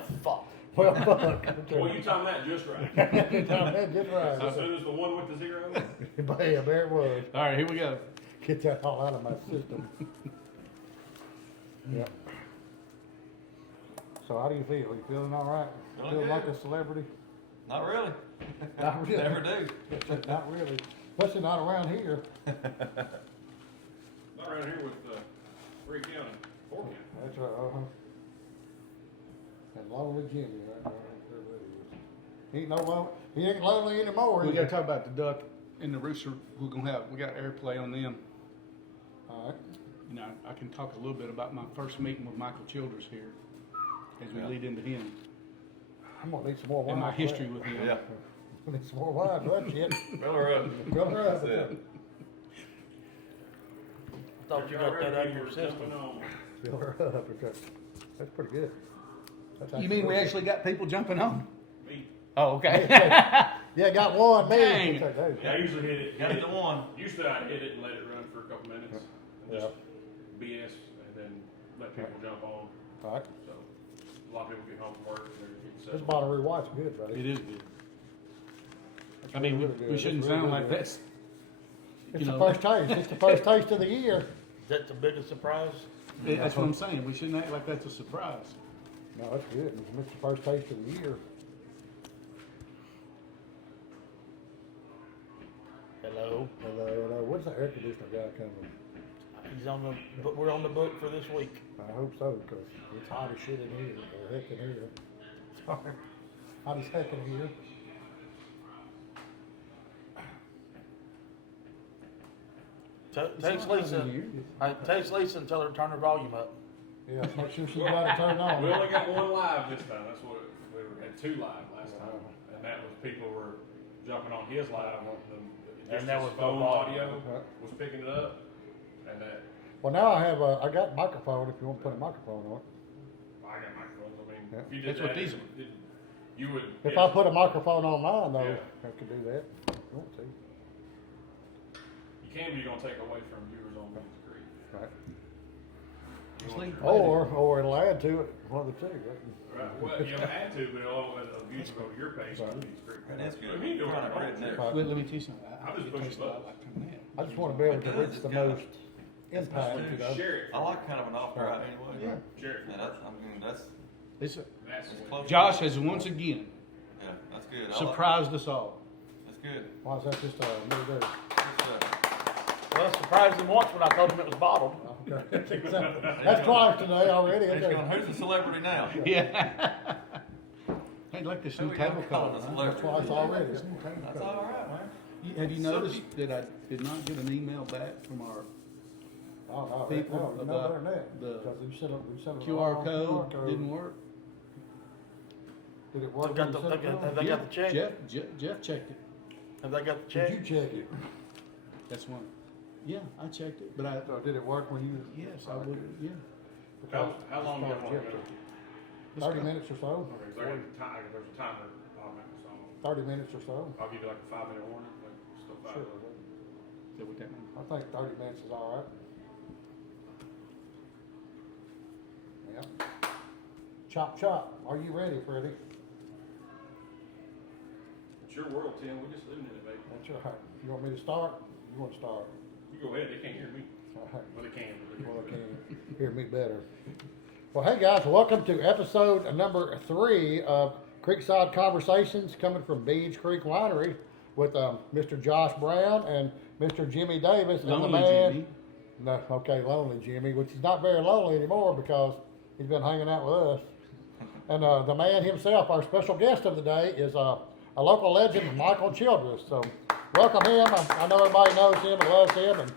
Well, fuck. Well, fuck. Well, you timed that just right. You timed that just right. As soon as the one with the zero. Bam, there it was. All right, here we go. Get that all out of my system. Yep. So how do you feel? You feeling all right? Feeling Feeling like good. a celebrity? Not really. Not really. Never do. Not really. Especially not around here. Not around here with 3 county, 4 county. That's right, And lonely Jimmy right there. There it is. He ain't no he ain't lonely anymore. We is got to he? talk about the duck and the rooster. We got airplay on them. All right. You know, I can talk a little bit about my first meeting with Michael Childress here as we lead into him I'm gonna need some more wine. and my for history that. with him. Yeah. I need some more wine, don't you? Fill her up. Fill her up. That's it. Thought you got that out of your system. Fill her up. That's pretty good. That's You mean we actually got people jumping on? Me. Oh, okay. Yeah, got one. Me. Dang. Yeah, I usually hit it. Got the one. Used to I'd hit it and let it run for a couple minutes. And just BS and then let people jump on. All right. So a lot of people get home from work and they're getting This settled. Monterey White's good, buddy. It is good. That's I mean, really good. we shouldn't It's sound really like good. that's. It's you the know, first taste. It's the first taste of the year. Is that the biggest surprise? That's what I'm saying. We shouldn't act like that's a surprise. No, it's good. It's the first taste of the year. Hello. Hello. When's the air conditioner guy coming? He's on the, but we're on the book for this week. I hope so, because it's hot as shit in here, or heck in here. Sorry. Hot as heck in here. Text Lisa. Text Lisa and tell her to turn her volume up. Yeah, make sure she's got it turned on. We only got 1 live this time. That's what we had 2 live last time, and that was people were jumping on his live. And that was phone no audio Right. was picking it up, and that Well, now I have I got a microphone if you want to put a microphone on it. I got microphones. I mean, Yeah. if you did That's what that, these you would. If yeah. I put a microphone on mine, though, Yeah. I could do that. If you want to. You can, but you're gonna take away from viewers on Beans Creek. Right. Just leave it Or it'll add to it, one of the two. Right. Well, you don't have to, but all the views will go to your page on Beans Creek. That's good. I mean, you do Trying to it redneck. Right. Let me tell you something. I'm just get pushing tasted buttons. like coming in. I just want to be able to reach the most impact, you know. Share it. I like kind of an off drive anyway. Yeah. Share it. Yeah, that's, I mean, that's It's That's it's what- close. Josh has once again Yeah, that's good. I like- surprised us all. That's good. Why is that just a little bit? Well, I surprised him once when I told him it was bottled. Okay. That's twice today already. He's isn't going, it? who's the celebrity now? Yeah. Hey, like this Who new we gonna tablecloth. call us? huh? Celebrity. Twice already. This new tablecloth. That's all right, man. Have you noticed that I did not get an email back from our Oh, no, people no, no about better than that. the Because we set up a QR wrong code didn't work? Did it work? Have got when the, you set it have wrong? they got the check? Jeff checked it. Have they got the check? Did you check it? That's one. Yeah, I checked it, but I, So did it work when you? yes, I would, yeah. How long do you want to go? 30 minutes or so? Okay, so I got the time, there's a timer on it, so 30 minutes or so? I'll give you like a 5-minute warning, like still 5 Sure. minutes. Is that what that means? I think 30 minutes is all right. Yeah. Chop, chop. Are you ready, Freddie? It's your world, Tim, we're just living in it, baby. That's right. You want me to start? You want to start? You go ahead, they can't hear me. All right. Well, they can, but they Well, can't. they can hear me better. Well, hey guys, welcome to episode number 3 of Creekside Conversations, coming from Beach Creek Winery with Mr. Josh Brown and Mr. Jimmy Davis and the Lonely man. Jimmy. No, okay, lonely Jimmy, which is not very lonely anymore because he's been hanging out with us. And the man himself, our special guest of the day, is a local legend, Michael Childress. So welcome him. I know everybody knows him and loves him and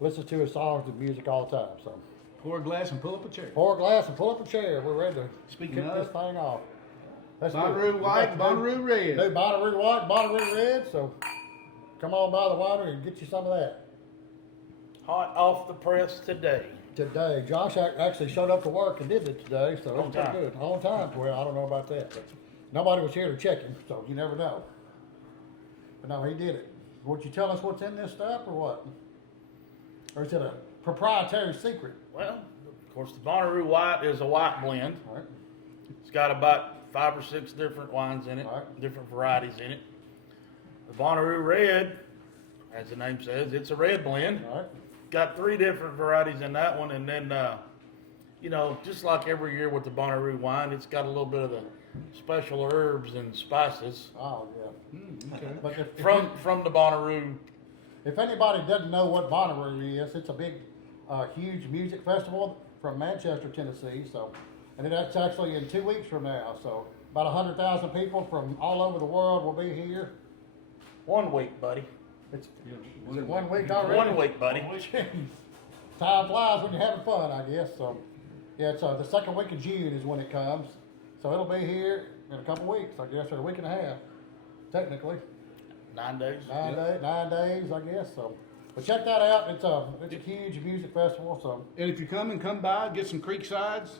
listens to his songs and music all the time. So Pour a glass and pull up a chair. pour a glass and pull up a chair. We're ready to Speaking kick of, this thing off. Let's do it. Bonnaroo We White, got to Bonnaroo Red. do Bonnaroo White, Bonnaroo Red. So come on by the winery and get you some of that. Hot off the press today. Today, Josh actually showed up to work and did it today, so On it's pretty time. good. On time. Well, I don't know about that, but nobody was here to check him, so you never know. But no, he did it. Would you tell us what's in this stuff or what? Or is it a proprietary secret? Well, of course, the Bonnaroo White is a white blend. All right. It's got about 5 or 6 different wines in it, Alright. different varieties in it. The Bonnaroo Red, as the name says, it's a red blend. All right. Got 3 different varieties in that one, and then, you know, just like every year with the Bonnaroo wine, it's got a little bit of the special herbs and spices Oh, yeah. Okay. But from the Bonnaroo. if anybody doesn't know what Bonnaroo is, it's a big, huge music festival from Manchester, Tennessee. So, and that's actually in 2 weeks from now. So, about 100,000 people from all over the world will be here. 1 week, buddy. It's is it 1 week already? 1 week, buddy. Jeez. Time flies when you're having fun, I guess. So, yeah, it's the second week of June is when it comes. So it'll be here in a couple weeks, I guess, or a week and a half, technically. 9 days. 9 days, I guess. So, but check that out. It's a huge music festival. So And if you come by, get some Creeksides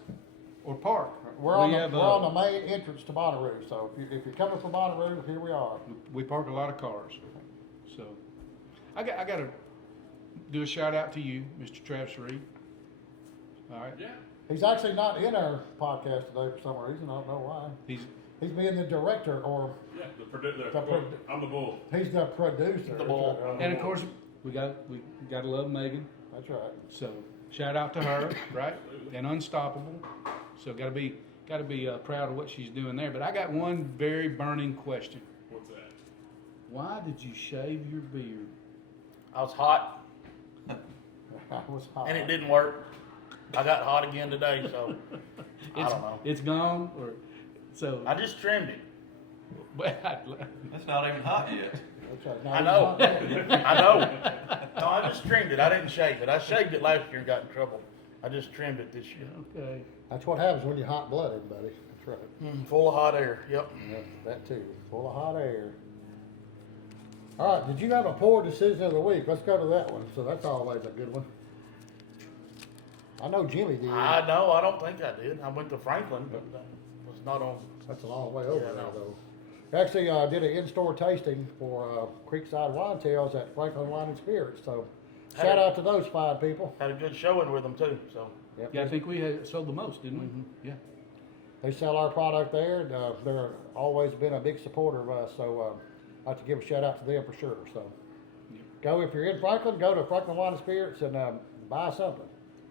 or park. we're on the main entrance to Bonnaroo. So if you're coming from Bonnaroo, here we are. We park a lot of cars. So I got to do a shout out to you, Mr. Travis Reed. All right. Yeah. He's actually not in our podcast today for some reason. I don't know why. He's being the director, or Yeah, I'm the bull. he's the producer. The bull. And of course, we got to love Megan. That's right. So shout out to her, right? And Unstoppable. So got to be proud of what she's doing there. But I got one very burning question. What's that? Why did you shave your beard? I was hot, I was hot. and it didn't work. I got hot again today, so I don't know. It's gone, or so. I just trimmed it. It's not even hot yet. That's right. No, I he's know. hot. I know. No, I just trimmed it. I didn't shave it. I shaved it last year and got in trouble. I just trimmed it this year. Okay. That's what happens when you're hot blooded, buddy. That's right. Full of hot air. Yep. Yeah, that too. Full of hot air. All right, did you have a poor decision of the week? Let's go to that one. So that's always a good one. I know Jimmy did. I know. I don't think I did. I went to Franklin, but that was not on. That's a long way over Yeah, I there, know. though. Actually, did an in-store tasting for Creekside Wine Tales at Franklin Wine and Spirits. So shout out to those 5 people. Had a good showing with them too. So Yep. Yeah, I think we had sold the most, didn't we? Mhm. Yeah. They sell our product there, and they're always been a big supporter of us. So I'd like to give a shout out to them for sure. So go, if you're in Franklin, go to Franklin Wine and Spirits and buy something.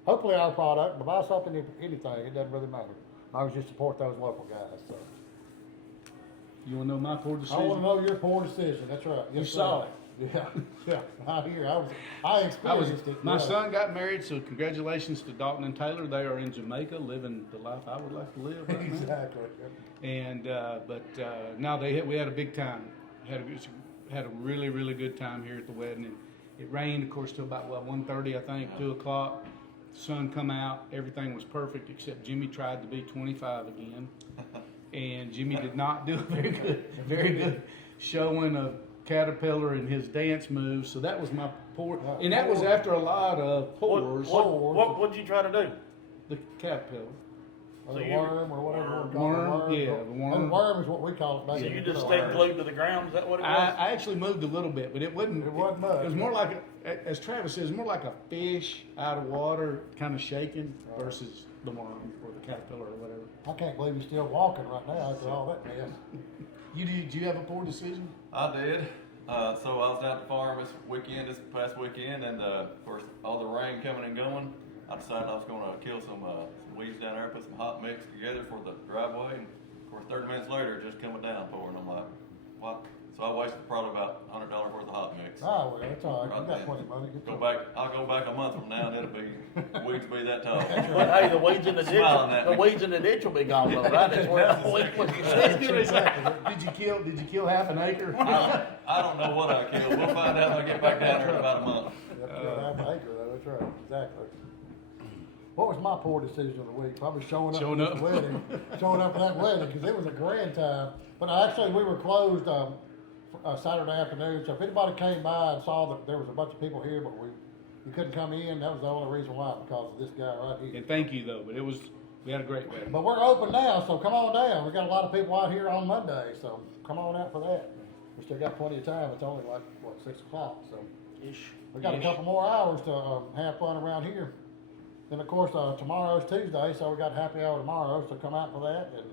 Hopefully our product, but buy something, anything. It doesn't really matter. I was just support those local guys. So You want to know my poor I decision? want to know your poor decision. That's right. You Yes, saw sir. Yeah, yeah. I hear. I experienced it. My yeah. son got married, so congratulations to Dalton and Taylor. They are in Jamaica, living the life I would like to live. Right now. Exactly. And no, we had a big time. Had a really, really good time here at the wedding. And it rained, of course, till about 1:30, I think, 2 o'clock. The sun come out, everything was perfect except Jimmy tried to be 25 again, and Jimmy did not do a very good showing of Caterpillar and his dance moves. So that was my poor, and that was after a lot of pours. what'd you try to do? The Caterpillar. Or So the you- worm, or whatever. we're calling Worm, it, yeah, but- the worm. And worm is what we call it. So baby. you just So, stayed glued to the ground? Is that what it was? I actually moved a little bit, but it wasn't. It wasn't much. It was more like, as Travis says, more like a fish out of water, kind of shaking, versus the worm or the caterpillar or whatever. I can't believe you're still walking right now after all that mess. Did you have a poor decision? I did. So I was down at the farm this past weekend, and of course, all the rain coming and going. I decided I was going to kill some weeds down there, put some hot mix together for the driveway, and of course, 30 minutes later, it just coming down pouring. I'm like, what? So I wasted probably about $100 worth of hot mix. Oh, well, that's all right. You Right got then. plenty of money. Get Go some. back. I'll go back a month from now, and it'll be weeds be that tall. But hey, the weeds in the ditch, Smiling at the me. weeds in the ditch will be gone though, right? That's where the weed was. Did you kill half an acre? I don't know what I killed. We'll find out when I get back down there in about a month. Yep, half an acre, though. That's right. Exactly. What was my poor decision of the week? Probably showing up Showing for this up. wedding, showing up for that wedding, because it was a grand time. But actually, we were closed Saturday afternoon. So if anybody came by and saw that there was a bunch of people here, but you couldn't come in, that was the only reason why, because of this guy right here. And thank you though, but we had a great wedding. But we're open now, so come on down. We got a lot of people out here on Monday, so come on out for that. We still got plenty of time. It's only like 6 o'clock, so Ish. we got a couple more hours to have fun around here. Then of course, tomorrow's Tuesday, so we got happy hour tomorrow, so come out for that. And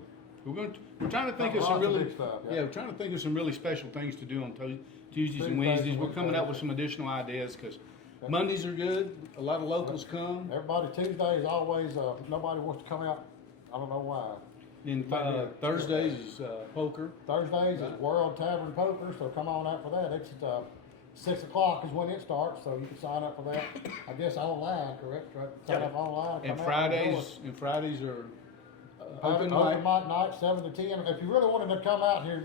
We're trying to think of some Lots of really, big stuff, yeah. yeah, we're trying to think of some really special things to do on Tuesdays and Tuesdays Wednesdays. and We're coming up with Wednesdays. some additional ideas because Mondays are good. A lot of locals come. everybody Tuesday is always, nobody wants to come out. I don't know why. And Thursdays is poker. Thursdays is World Tavern Poker, so come on out for that. It's at 6 o'clock is when it starts, so you can sign up for that. I guess online, correct? Right? Sign up online. And come out enjoy Fridays are it. open Open mic. mic night, 7 to 10. If you really wanted to come out here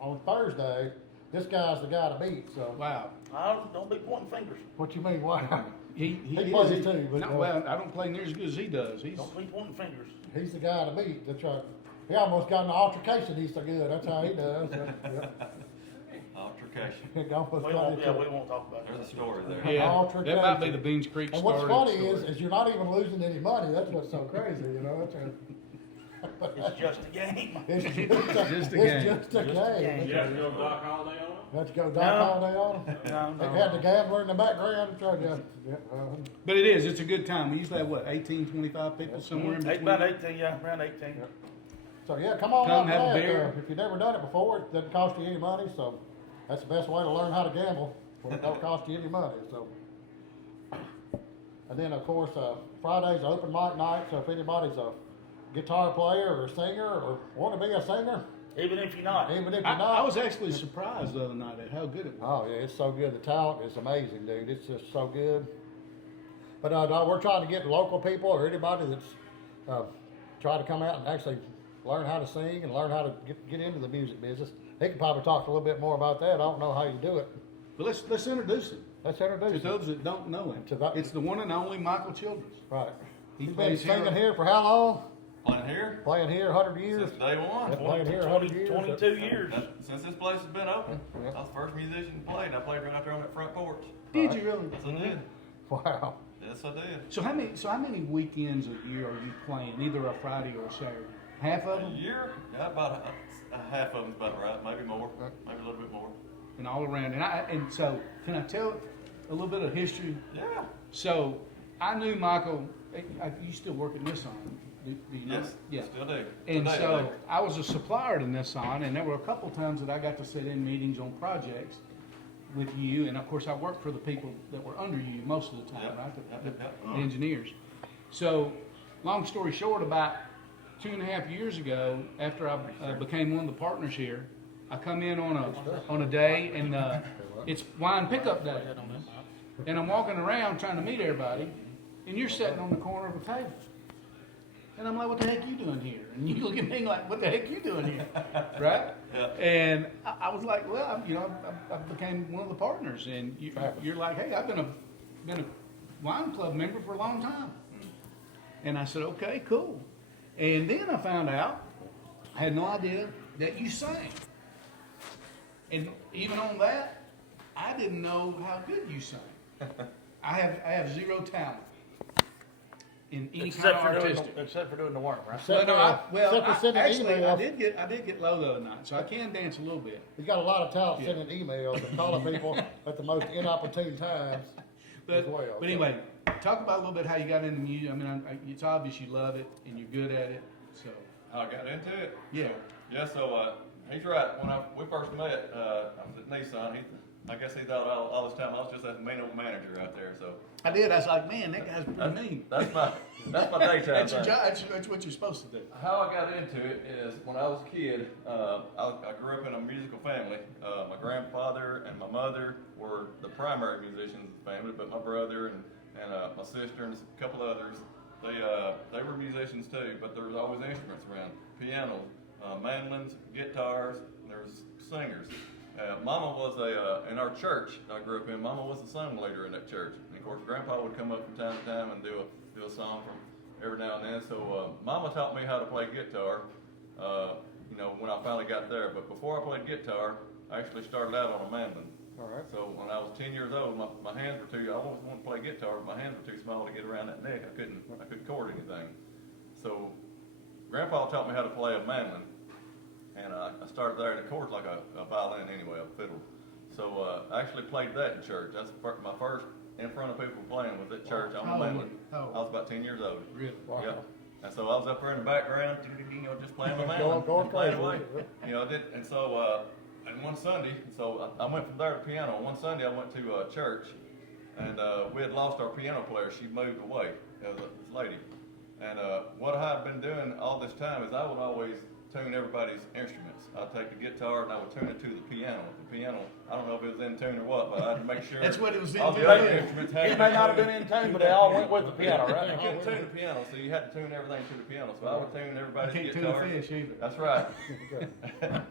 on Thursday, this guy's the guy to beat. So Wow. Don't be pointing fingers. what you mean? Why? He plays is, too, but, no, well, I don't play near as good as he does. Don't be pointing fingers. He's the guy to beat. That's right. He almost got in an altercation. He's so good. That's how he does. Altercation. He almost We got won't, into we it. won't talk about that. There's a story there. Yeah, Altercation. that might be the Beans Creek And what's story. funny is you're not even losing any money. That's what's so crazy, you know. It's just a game. It's just a Just a it's game. just a Just a game. game. You have to go dock all day on it? Let's go No. dock all day on them. No, They had the gambler in the background. But it is. It's a good time. We usually have, what, 18, 25 people somewhere in between? About 18, yeah, around 18. So yeah, come on Come out have a for that. beer. If you've never done it before, it doesn't cost you any money. So that's the best way to learn how to gamble. When it don't cost you any money. So. And then of course Friday's open mic night. So if anybody's a guitar player or a singer or want to be a singer, Even if you're not. even if you're I not. was actually surprised the other night at how good it was. Oh yeah, it's so good. The talent is amazing, dude. It's just so good. But we're trying to get local people or anybody that's try to come out and actually learn how to sing and learn how to get into the music business. They could probably talk a little bit more about that. I don't know how you do it. But let's introduce him Let's to introduce him. those that don't know him. To that- It's the one and only Michael Childress. Right. He He's been plays here- singing here for how long? Playing here Playing here 100 years. since day one. Yep. Playing here 100 years. 22 years. Since this place has been open. Yeah. I was the first musician to play, and I played right out there on that front porch. Did you really? Yes, I did. Wow. Yes, I did. So how many weekends a year are you playing? Either a Friday or a Saturday? Half of A them, year? Yeah, about a half of them's about right. Maybe more. Maybe a little bit more. and all around. And so can I tell a little bit of history? Yeah. So I knew Michael. You still work at Nissan? Do you know? Yes. Yeah. Still do. And Today, I so do. I was a supplier to Nissan, and there were a couple times that I got to sit in meetings on projects with you, and of course I worked for the people that were under you most of the time, Yep, right? yep, yep. The engineers. So, long story short, about 2.5 years ago, after I became one of the partners here, I come in on a day, and it's wine pickup day, and I'm walking around trying to meet everybody, and you're sitting on the corner of a table. And I'm like, what the heck you doing here? And you look at me like, what the heck you doing here? Right? Yeah. And I was like, well, I became one of the partners. And you're like, hey, I've been a wine club member for a long time. And I said, okay, cool. And then I found out, I had no idea that you sang. And even on that, I didn't know how good you sang. I have zero talent in any kind of artistic. Except for doing the work, right? Except Well, for sending actually, emails. I did get low the other night, so I can dance a little bit. He's got a lot of talent Yeah. sending emails and calling people at the most inopportune times as well. But anyway, talk about a little bit how you got into music. I mean, it's obvious you love it and you're good at it. So How I got into it? yeah, Yeah, so he's right. When we first met, I was at Nissan. I guess he thought all this time I was just that mean old manager out there. So I did. I was like, man, that guy's pretty mean. that's my daytime That's your thing. job. That's what you're supposed to do. How I got into it is when I was a kid, I grew up in a musical family. My grandfather and my mother were the primary musicians of the family, but my brother and my sister and a couple others, they were musicians too, but there was always instruments around. Pianos, mandolins, guitars, and there was singers. Mama was in our church I grew up in, Mama was the song leader in that church. And of course, Grandpa would come up from time to time and do a song from every now and then. So Mama taught me how to play guitar, when I finally got there. But before I played guitar, I actually started out on a mandolin. All right. So when I was 10 years old, my hands were I always wanted to play guitar, but my hands were too small to get around that neck. I couldn't chord anything. So Grandpa taught me how to play a mandolin. And I started there, and it chords like a violin anyway, a fiddle. So I actually played that in church. That's my first in front of people playing was at church on How the old mainland. were you? How old? I was about 10 years old. Really? Wow. Yep. And so I was up there in the background, just playing the Going mainland, playing crazy. away. And so, and one Sunday, so I went from there to piano. One Sunday I went to church, and we had lost our piano player. She moved away, this lady. And what I had been doing all this time is I would always tune everybody's instruments. I'd take the guitar and I would tune it to the piano. The piano, I don't know if it was in tune or what, but I had to make sure. That's what it was in all the tune. other instruments had It to may be not have tuned. been in tune, but they all went with the piano, You right? couldn't tune the piano, so you had to tune everything to the piano. So I would tune You everybody's can't tune guitar. a fish either. That's right.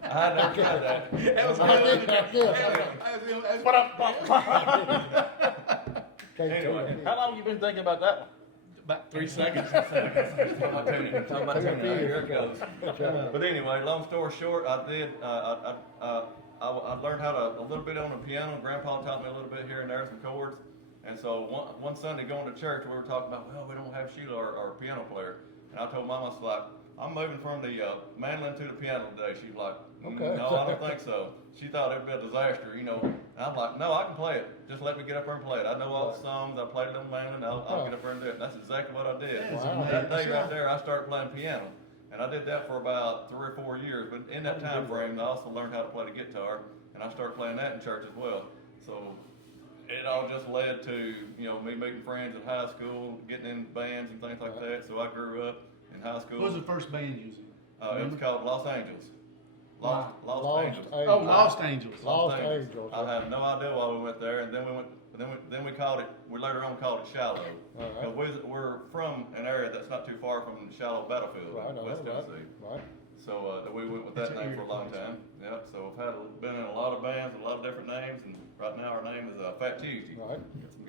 I had never tried that. That was I did that, yeah. But Can't Anyway. tell how long you been thinking about that one? About 3 seconds. Talking about tuning, here it goes. you. But anyway, long story short, I did. I learned how to a little bit on the piano. Grandpa taught me a little bit here and there, some chords. And so one Sunday going to church, we were talking about, well, we don't have Sheila, our piano player. And I told Mom, I was like, I'm moving from the mandolin to the piano today. She's like, Okay. no, I don't think so. She thought it'd be a disaster, And I'm like, no, I can play it. Just let me get up there and play it. I know all the songs. I played it on the mandolin. I'll get up there and do it. And that's exactly what I did. Wow. That day right there, I started playing piano. And I did that for about 3 or 4 years. But in that time frame, I also learned how to play the guitar. And I started playing that in church as well. So it all just led to, me meeting friends at high school, getting in bands and things like that. So I grew up in high school. What was the first band you was in? It was called Los Angeles. Lost Lost Angels. Oh, Lost Angels. Lost Angels. I have no idea why we went there, and then we called it. We later on called it Shallow. All right. We're from an area that's not too far from the Shallow battlefield, Right, I know, West right, Tennessee. right. So we went with It's that an name for a eerie long place. time. Yeah. So I've been in a lot of bands, a lot of different names, and right now our name is Fat Tuesday. Right.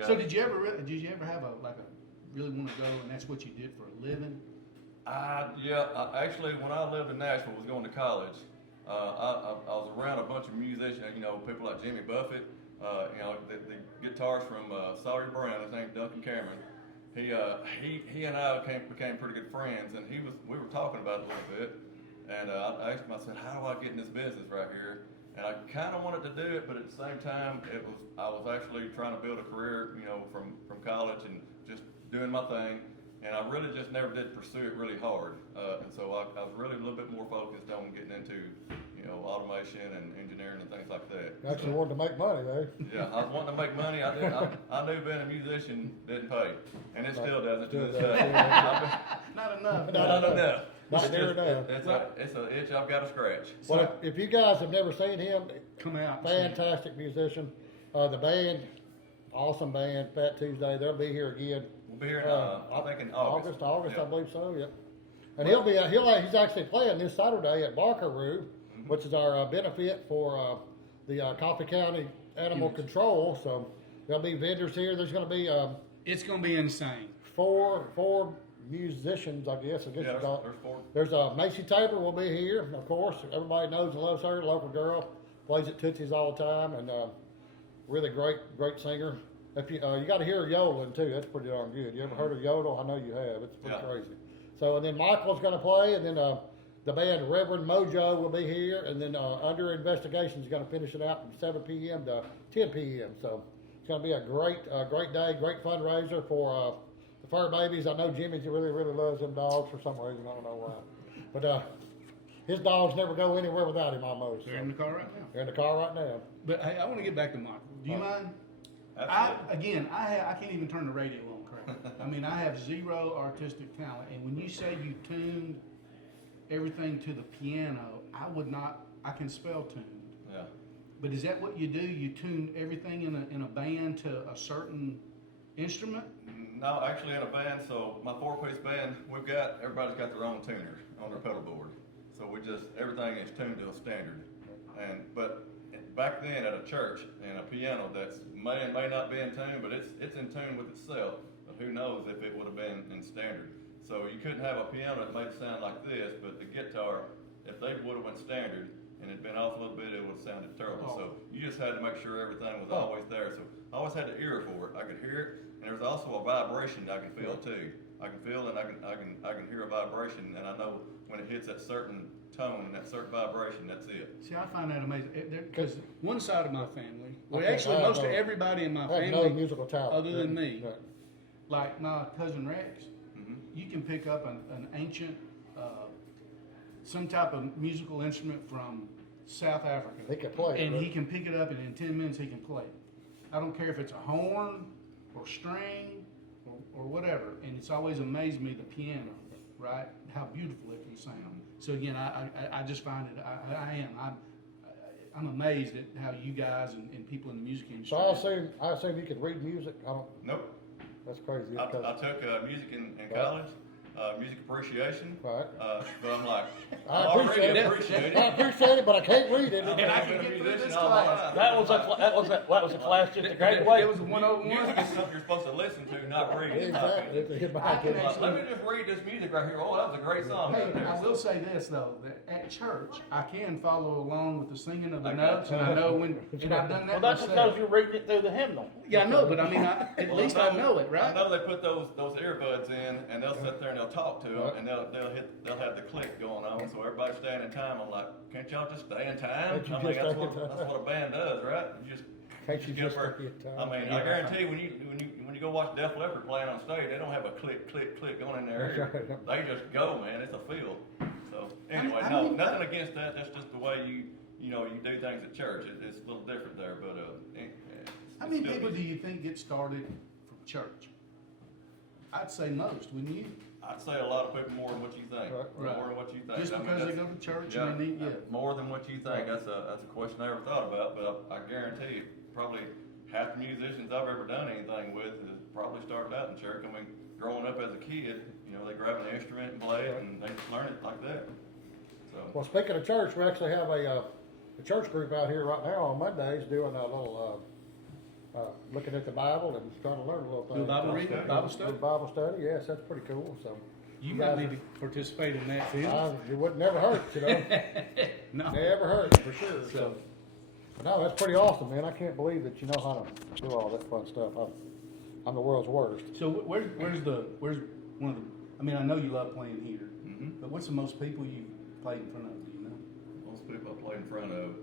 So did you ever have a really want to go and that's what you did for a living? Actually, when I lived in Nashville, was going to college. I was around a bunch of musicians, people like Jimmy Buffett, the guitarist from Sawyer Brown. His name's Duncan Cameron. He and I became pretty good friends, and we were talking about it a little bit. And I asked him, I said, how do I get in this business right here? And I kind of wanted to do it, but at the same time, I was actually trying to build a career, from college and just doing my thing. And I really just never did pursue it really hard. And so I was really a little bit more focused on getting into, automation and engineering and things like that. Actually wanted to make money, though. Yeah, I was wanting to make money. I knew being a musician didn't pay, and it still doesn't to Still this does, day. yeah. Not enough. No, Not enough. Not It's near just- enough. It's an itch I've got to scratch. Well, if you guys have never seen him, Come out. and see it. fantastic musician. The band, awesome band, Fat Tuesday. They'll be here again. We'll be here, I think in August. August, Yeah. I believe so. Yep. And he's actually playing this Saturday at Barkeroo, which is our benefit for the Coffee County Animal Control. So there'll be vendors here. There's going to be It's going to be insane. four musicians, I guess. Yeah, you call it. there's 4. There's Macy Tabor will be here, of course. Everybody knows and loves her, local girl. Plays at Tootsie's all the time, and really great singer. If you got to hear her yodeling too, that's pretty darn good. You ever heard her yodel? I know you have. It's pretty Yeah. crazy. So, and then Michael's going to play, and then the band Reverend Mojo will be here, and then Under Investigation is going to finish it out from 7 p.m. to 10 p.m. So it's going to be a great day, great fundraiser for the fur babies. I know Jimmy really loves them dogs for some reason. I don't know why, but his dogs never go anywhere without him almost. They're in the car right now. They're in the car right now. But hey, I want to get back to Michael. Do you mind? Absolutely. I can't even turn the radio on correctly. I mean, I have zero artistic talent. And when you say you tuned everything to the piano, I can spell tuned. Yeah. But is that what you do? You tune everything in a band to a certain instrument? No, actually in a band, so my 4-piece band, everybody's got their own tuner on their pedal board. So everything is tuned to a standard. But back then at a church and a piano that's may and may not be in tune, but it's in tune with itself. But who knows if it would have been in standard. So you couldn't have a piano that made it sound like this, but the guitar, if they would have went standard and it'd been off a little bit, it would have sounded terrible. Oh. So you just had to make sure everything was always there. So I always had the ear for it. I could hear it, and there's also a vibration that I can feel too. I can feel and I can hear a vibration, and I know when it hits that certain tone and that certain vibration. That's it. See, I find that amazing, because one side of my family, well, Okay, actually, I have most of no- everybody in my I have no family, musical talent. other than me, Right. like my cousin Rex, Mm-hmm. you can pick up an ancient, some type of musical instrument from South Africa. He can play it, And right? he can pick it up, and in 10 minutes he can play it. I don't care if it's a horn or string or whatever, and it's always amazed me, the piano, right? How beautiful it can sound. So again, I just find it, I'm amazed at how you guys and people in the music industry. So I assume you can read music. I don't. Nope. That's crazy. I because- took music in Right. college, music appreciation. Right. But I'm like, I I already appreciate it. appreciate I it. appreciate it, but I can't read it. I've And I been can a get through musician this all my class. life. That was a class just a grade away. It was a 101. Music is something you're supposed to listen to, not read. Exactly. It's I can Like, let me just read this music right here. Oh, that was a great song. Hey, right there. I will say this though, that at church, I can follow along with the singing of the Okay. notes, and I know when, and I've done Well, that that's myself. because you're reading it through the hymnal. Yeah, I know, but I mean, at Well, least I know it, I right? know they put those earbuds in, and they'll sit there and they'll talk to them, Right. and they'll have the click going on, so everybody's staying in time. I'm like, can't y'all just stay in time? Can't you I mean, just that's stay in what time? that's what a band does, right? You just Can't you get just up stay in there. time? I mean, I guarantee when you go watch Def Leppard playing on stage, they don't have a click going in their ear. That's right. They just go, man. It's a feel. So anyway, I no, mean- nothing against that. That's just the way you do things at church. It's a little different there, but How many still people do music. you think get started from church? I'd say most, wouldn't you? I'd say a lot of people more than what you think. Right. More than what you think. Just I mean, because they that's- go to church yeah, and they need, more than what you think. That's a question I never thought about, but I guarantee you, probably half the musicians I've ever done anything with has probably started out in church. I mean, growing up as a kid, they grab an instrument and play it, and they just learn it like that. So Well, speaking of church, we actually have a church group out here right now on Mondays doing a little looking at the Bible and trying to learn a little thing. Do Bible reading, Bible study? Bible study, yes, that's pretty cool. So You guys might need to participate in that too. it would never hurt, No. never hurt for sure. So- So no, that's pretty awesome, man. I can't believe that you know how to do all that fun stuff. I'm the world's worst. So where's one of the, I mean, I know you love playing here, Mhm. but what's the most people you've played in front of, do you know? most people I play in front of,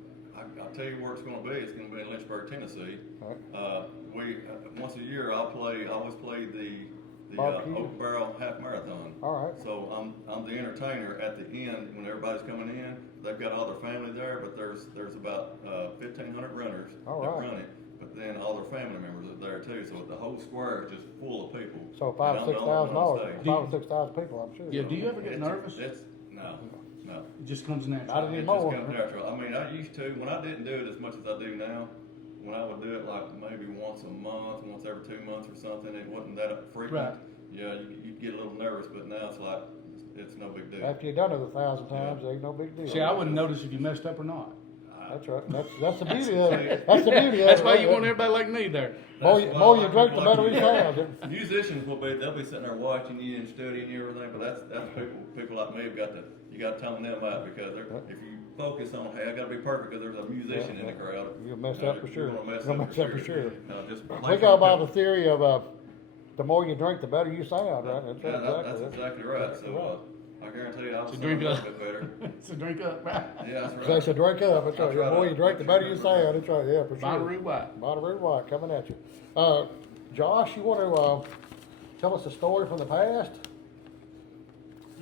I'll tell you where it's going to be. It's going to be in Lynchburg, Tennessee. All right. We once a year I always play the Barbecue. Oak Barrel Half Marathon. All right. So I'm the entertainer at the end when everybody's coming in. They've got all their family there, but there's about 1,500 runners All that right. run it. But then all their family members are there too. So the whole square is just full of people. So And $5,000 I'm or the $6,000, only one on stage. 5,000 or 6,000 people, I'm sure. Yeah, do you ever get nervous? No. It just comes natural. Not It just anymore. comes natural. I mean, I used to, when I didn't do it as much as I do now, when I would do it like maybe once a month, once every 2 months or something, it wasn't that frequent. Right. Yeah, you'd get a little nervous, but now it's like, it's no big deal. After you've done it 1,000 times, it ain't no big deal. See, I wouldn't notice if you messed up or not. That's right. That's the beauty of it. That's the beauty of it. That's why right you there. want everybody like me there. More That's you, why more I you like drink, the people better like he you. sounds. Musicians they'll be sitting there watching you and studying you and everything, but that's people like me have you got to tone them out because if you focus on, hey, I got to be perfect because there's a musician in the crowd. You'll mess up for sure. You're gonna mess You'll up mess for up for sure. Just We go by the theory of the more you drink, the better you sound, right? That's Yeah, right, that's exactly right. So I guarantee you, I'll sound a drink little up. bit better. So drink up, right? Yeah, that's So right. so drink up. That's right. I'll The try more to you drink, the make better you you remember sound. That's right. Yeah, for sure. Bonnaroo White. Bonnaroo White coming at you. Josh, you want to tell us a story from the past?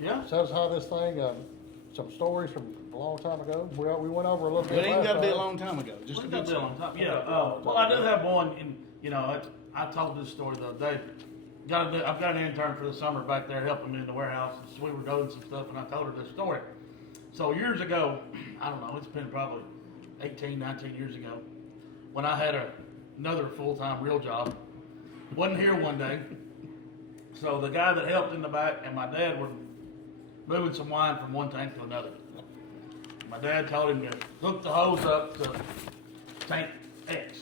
Yeah. Tell us how this thing, some stories from a long time ago. We went over a little It bit. ain't last got to be a time. long time ago. Just a We've good done that a long song. time. Yeah. Well, I do have one, and I told this story the other day. I've got an intern for the summer back there helping me in the warehouse, and so we were doing some stuff, and I told her this story. So years ago, I don't know, it's been probably 18, 19 years ago, when I had another full-time real job. Wasn't here one day. So the guy that helped in the back and my dad were moving some wine from one tank to another. My dad told him to hook the hose up to tank X.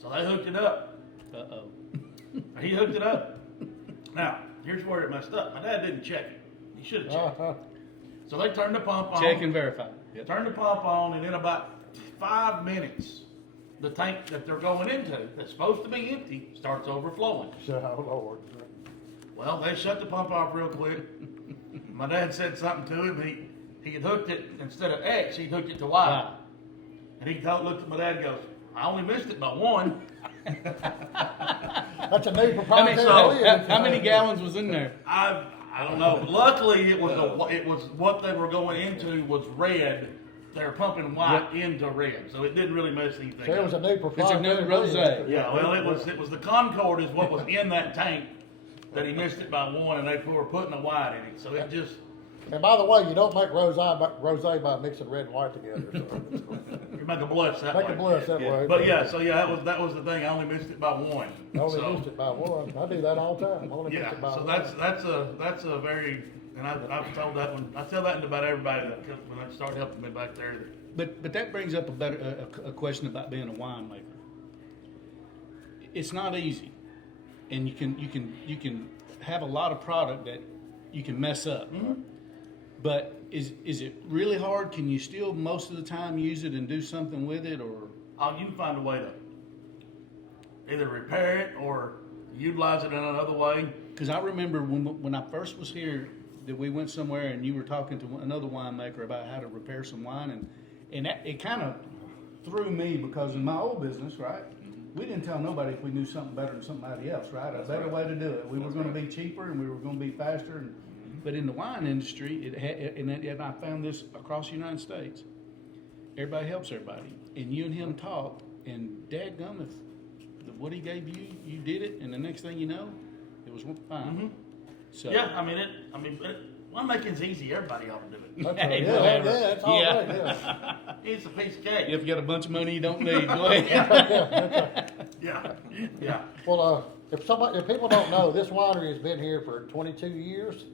So they hooked it up. Uh-oh. He hooked it up. Now, here's where it messed up. My dad didn't check it. He should have checked it. So they turned the pump on. Check and verify. Yep. Turned the pump on, and in about 5 minutes, the tank that they're going into, that's supposed to be empty, starts overflowing. Oh, Lord. Well, they shut the pump off real quick. my dad said something to him. He had hooked it, instead of X, he hooked it to Y. Wow. And he looked at my dad and goes, I only missed it by one. That's a new proprietary so- lid. How many gallons was in there? I don't know. But luckily, it was what they were going into was red. They were pumping white into red, so it didn't really mess anything So it up. was a new proprietary new lid. rosé. Yeah, well, it was the Concord is what was in that tank that he missed it by one, and they were putting the white in it. So it just And by the way, you don't make rosé by mixing red and white together. So. you make a blush that Make way. a blush that way. But yeah, so yeah, that was the thing. I only missed it by one. I only So, missed it by one. I do that all the time. I only missed yeah, it by so one. that's a very, and I've told that one. I tell that to about everybody that when I start helping me back there. But that brings up a question about being a winemaker. It's not easy, and you can have a lot of product that you can mess up. Mm-hmm. But is it really hard? Can you still most of the time use it and do something with it, or? You can find a way to either repair it or utilize it in another way. Because I remember when I first was here, that we went somewhere and you were talking to another winemaker about how to repair some wine, and that, it kind of threw me because in my old business, right, we didn't tell nobody if we knew something better than somebody else, right? A better way to do it. We were going to be cheaper and we were going to be faster. But in the wine industry, and I found this across the United States, everybody helps everybody. And you and him talk, and dadgum, if what he gave you, you did it, and the next thing you know, it was fine. Mm-hmm. So Yeah, winemaking's easy. Everybody ought to do it. That's Hey, right. Yeah, whatever. that's all Yeah. right. Yeah. It's a piece of cake. if you got a bunch of money you don't need, go ahead. Yeah. Well, if people don't know, this winery has been here for 22 years,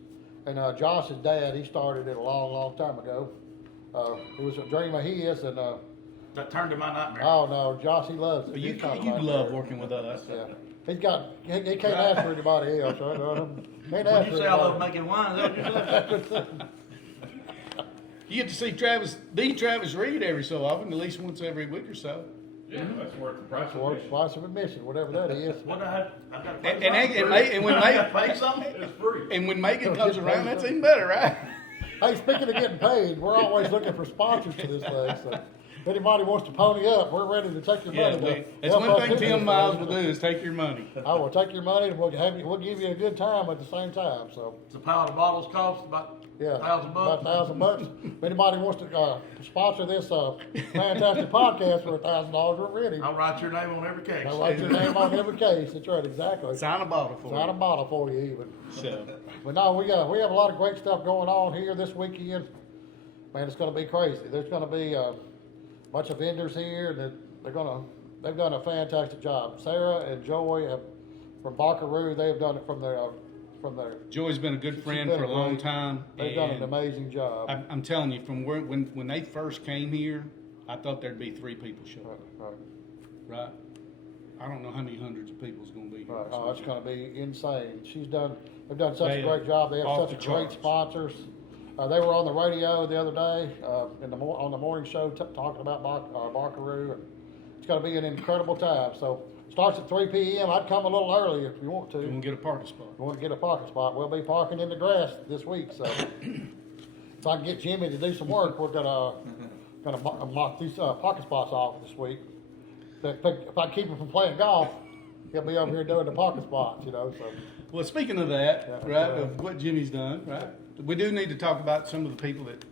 and Josh's dad, he started it a long, long time ago. It was a dream of his, and That turned to my nightmare. oh no, Josh, he loves it. You He's kind of you like love that. working with us. Yeah, he can't ask for anybody else. Right? Can't When ask you for say I love anybody. making wine, is that what you said? You get to see Travis Reed every so often, at least once every week or so. Yeah, that's worth the price of Or admission. twice of admission, whatever that is. What I got to pay And something? when I got to pay something? It's free. And when Megan comes around, that's even better, right? Hey, speaking of getting paid, we're always looking for sponsors to this thing. So if anybody wants to pony up, we're ready to take your Yeah, money. to that's help one us thing do Tim this Miles thing. will do is take your money. I will take your money and we'll give you a good time at the same time. So It's a pound of bottles cost about yeah, $1,000 about $1,000. If anybody wants to sponsor this fantastic podcast for $1,000, we're ready. I'll write your name on every case. I'll write your name on every case. That's right, exactly. Sign a bottle for Sign a you. bottle for you even. So, But no, we have a lot of great stuff going on here this weekend. Man, it's going to be crazy. There's going to be a bunch of vendors here, and they've done a fantastic job. Sarah and Joy from Barkaroo, they've done it from their. Joy's been a good She's friend been for a long great. time. They've done an and amazing job. I'm telling you, from when they first came here, I thought there'd be 3 people showing Right, up, right, right? I don't know how many hundreds of people's going to be here. right. Oh, it's going to be insane. They've done such They a great job. They have off such the great charts. sponsors. They were on the radio the other day on the morning show talking about Barkaroo, and it's going to be an incredible time. So it starts at 3 p.m. I'd come a little early if you want to. You can get a parking spot. We want to get a parking spot. We'll be parking in the grass this week, so if I can get Jimmy to do some work, we're gonna mock these parking spots off this week. If I keep him from playing golf, he'll be over here doing the parking spots, So Well, speaking of that, Yeah. right, of what Jimmy's done, right, we do need to talk about some of the people that,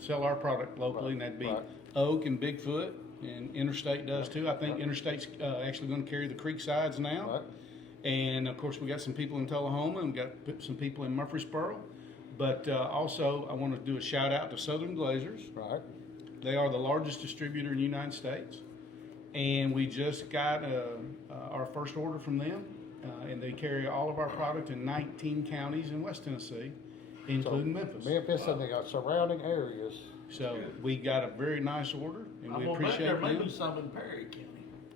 sell our product locally, and that'd be Right. Oak and Bigfoot, and Interstate does too. I think Interstate's actually going to carry the Creeksides now. Right. And of course, we got some people in Tullahoma, and we got some people in Murfreesboro. But also, I want to do a shout out to Southern Glazers. right, They are the largest distributor in the United States, and we just got our first order from them, and they carry all of our product in 19 counties in West Tennessee, including Memphis. Memphis and the surrounding areas. So we got a very nice order, and I'm we gonna bet appreciate there may them. be some in Perry County.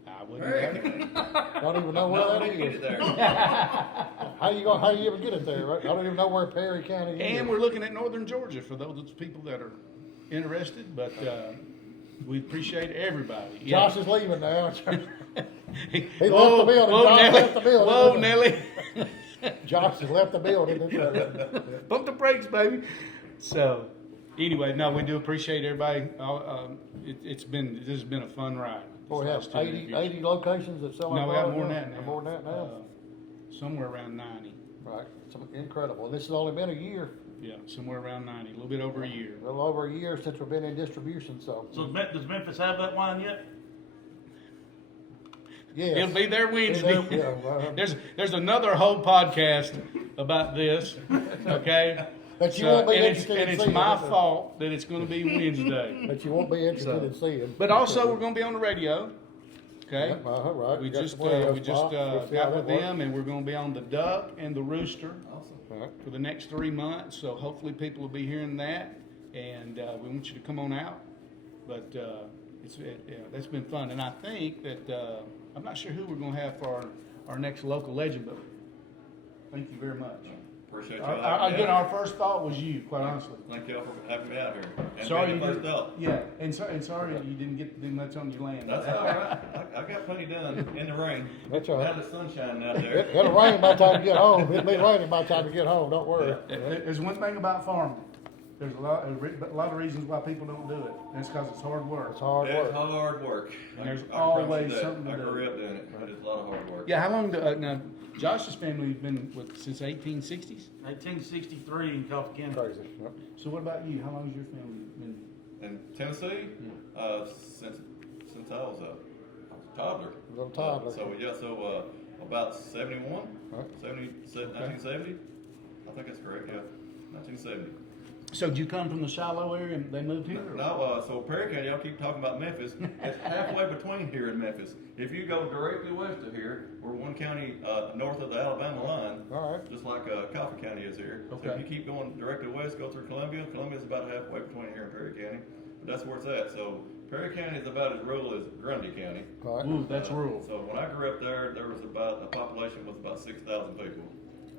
I wouldn't doubt it. Don't even know where that is. How you ever get it there? Right? I don't even know where Perry County is. And we're looking at Northern Georgia for those people that are interested, but we appreciate everybody. Yeah. Josh is leaving now. He left the building. Josh Nelly. left the building. Whoa, Nelly. Josh has left the building. Pump the brakes, baby. So, anyway, no, we do appreciate everybody. This has been a fun ride. Boy, we have Last 2.5 years. 80 locations that sell our No, we have product more than now? that now. More than that now? Somewhere around 90. Right, it's incredible. And this has only been a year, Yeah, somewhere around 90, a little bit over a year. a little over a year since we've been in distribution, so. So does Memphis have that wine yet? Yes. It'll be there Wednesday. Yeah, There's another whole podcast about this, okay? That you won't be and interested in it's seeing, my is it? fault that it's going to be Wednesday. That you won't be interested in seeing. But also, we're going to be on the radio, okay? Right. We got just some radio we just spots. We'll see how got that with them, and we're going to be on the Duck and the Rooster Awesome. works. for the next 3 months. So hopefully people will be hearing that, and we want you to come on out. But that's been fun, and I think that I'm not sure who we're going to have for our next local legend, but thank you very much. Appreciate y'all. Again, our first thought was you, quite honestly. Thank y'all for having me out here. And Sorry, being you the first did, out. yeah, and sorry you didn't get to do much on your land. That's all right. I got plenty done in the rain. That's all right. Now the sun's shining out there. It'll rain by the time you get home. It'll be raining by the time you get home, don't worry. There's one thing about farming. There's a lot of reasons why people don't do it. And it's because it's hard work. It's hard It's work. hard work. And there's I can promise you always that. something to I do. grew up doing it, but it's a lot of hard work. Yeah, how long now, Josh's family's been since 1860s? 1863 in Coffee County. Crazy. Yep. So what about you? How long has your family been? In Tennessee, since I was a toddler. Little toddler. So about 71, Right. 1970. I think that's correct. Yeah, 1970. So did you come from the Shiloh area and they moved here? or- No, so Perry County, y'all keep talking about Memphis. It's halfway between here and Memphis. If you go directly west of here, we're one county north of the Alabama line, All right. just like Coffee County is here. So Okay. if you keep going directly west, go through Columbia. Columbia's about halfway between here and Perry County. But that's where it's at. So Perry County is about as rural as Grundy County. All right. Ooh, that's rural. So when I grew up there, there was about, the population was about 6,000 people.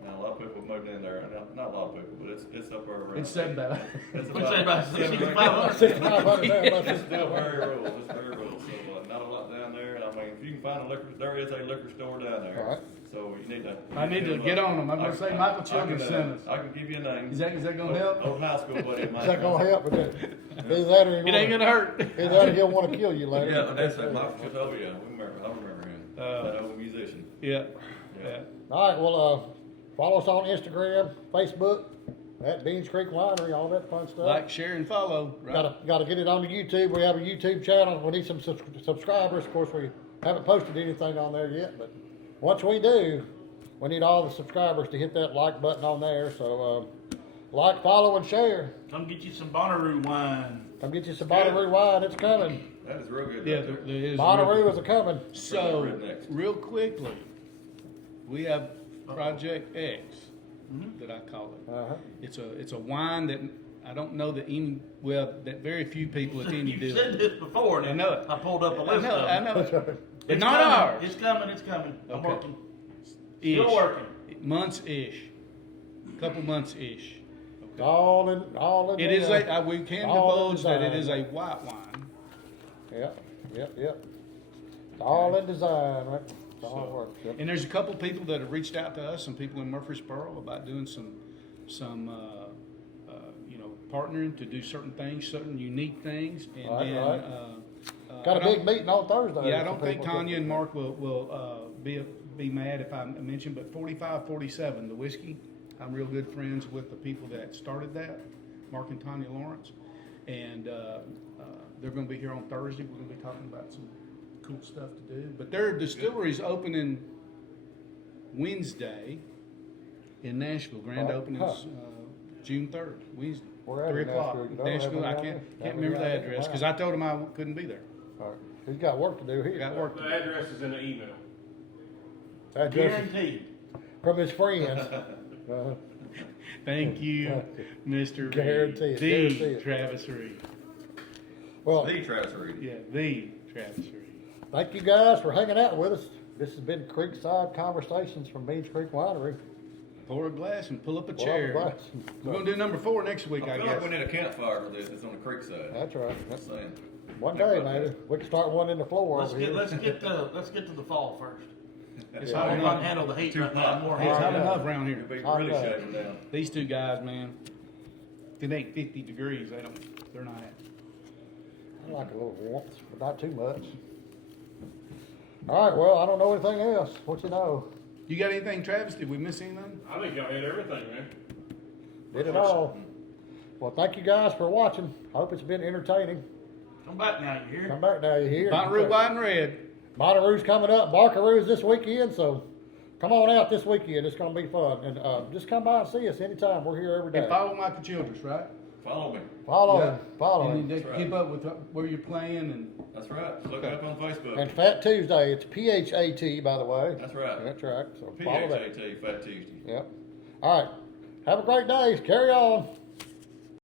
Now, a lot of people moved in there, not a lot of people, but it's up there around. It's said that. It's We'd say about 700. 6,500. It's still very rural, it's very rural, so not a lot down there. I mean, if you can find there is a liquor store down there. All right. So you need to. I need to get on them. I'm gonna say Michael Children sent us. I can give you a name. Is that gonna help? Old high school buddy of mine. Is that gonna help? Either that or It ain't gonna hurt. Either that or he'll want to kill you later. Yeah, that's it. Michael Children, oh yeah, I remember him. That old musician. Yeah. Yeah. All right, well, follow us on Instagram, Facebook, at Beans Creek Winery, all that fun stuff. Like, share, and follow. Right? Gotta get it on the YouTube. We have a YouTube channel. We need some subscribers. Of course, we haven't posted anything on there yet, but once we do, we need all the subscribers to hit that like button on there. So, like, follow, and share. Come get you some Bonnaroo wine. Come get you some Bonnaroo wine. It's coming. That is real good. Yeah, right there. there is. Bonnaroo is a coming. So, Rednecks. real quickly, we have Project X, that I call it. Uh-huh. It's a wine that I don't know that that very few people at any You do. said this before, and I know it. I pulled up a I list know, of I them. know. That's right. But It's not coming. ours. It's coming. I'm Okay. working. Ish. Still working. Months-ish. Couple months-ish. Okay. All in. It is we can all in divulge that it design. is a white wine. Yep. It's all in design, right? It's all it works. Yep. And there's a couple people that have reached out to us, some people in Murfreesboro, about doing some partnering to do certain things, certain unique things, and Right. then Got a big meeting on Thursday. Yeah, I with don't some think people. Tanya and Mark will be mad if I mention, but 4547, the whiskey. I'm real good friends with the people that started that, Mark and Tanya Lawrence, and they're going to be here on Thursday. We're going to be talking about some cool stuff to do. But their distillery's opening Wednesday in Nashville. Grand Huh. opening is June 3rd, Wednesday. We're at 3 in o'clock. Nashville. You don't have Nashville. I any can't idea? remember the Have any address idea? because I told him I couldn't be there. All right. He's got work to do here. Got work The to do. address is in the email. Address is Guaranteed. from his friends. Thank you, Mr. Guarantee it, The guarantee it. Travis Reed. Well, The Travis Reed. Yeah, the Travis Reed. thank you guys for hanging out with us. This has been Creekside Conversations from Beans Creek Winery. Pour a glass and pull up a Well, chair. I'm glad. We're gonna do number 4 next week, I I feel guess. like we need a campfire for this. It's on the creek side. That's right. Just saying. One day, maybe we can start one in the floor Let's over get here. let's get to the fall first. It's Yeah. hot I can't enough. handle the heat Too right now, hot. I'm more It's hot. hot yeah. enough around You'll here. be Oh, really yeah. shaking down. These two guys, man, if it ain't 50 degrees, they're not happy. I like a little warmth, but not too much. All right, well, I don't know anything else. What you know? You got anything, Travis? Did we miss anything? I think y'all hit everything, man. Did it all. Well, thank you guys for watching. Hope it's been entertaining. Come back now, you hear? Come back now, you hear? Bonnaroo, white and red. Bonnaroo's coming up. Barkaroo's this weekend, so come on out this weekend. It's going to be fun. And just come by and see us anytime. We're here every day. And follow Michael Childress, right? Follow me. Follow Yeah. him. Follow And him. then That's keep right. up with where you're playing and That's right. Look it up on Facebook. And Fat Tuesday. It's PHAT, by the way. That's right. That's right. So follow that. PHAT, Fat Tuesday. Yep. All right. Have a great day. Carry on.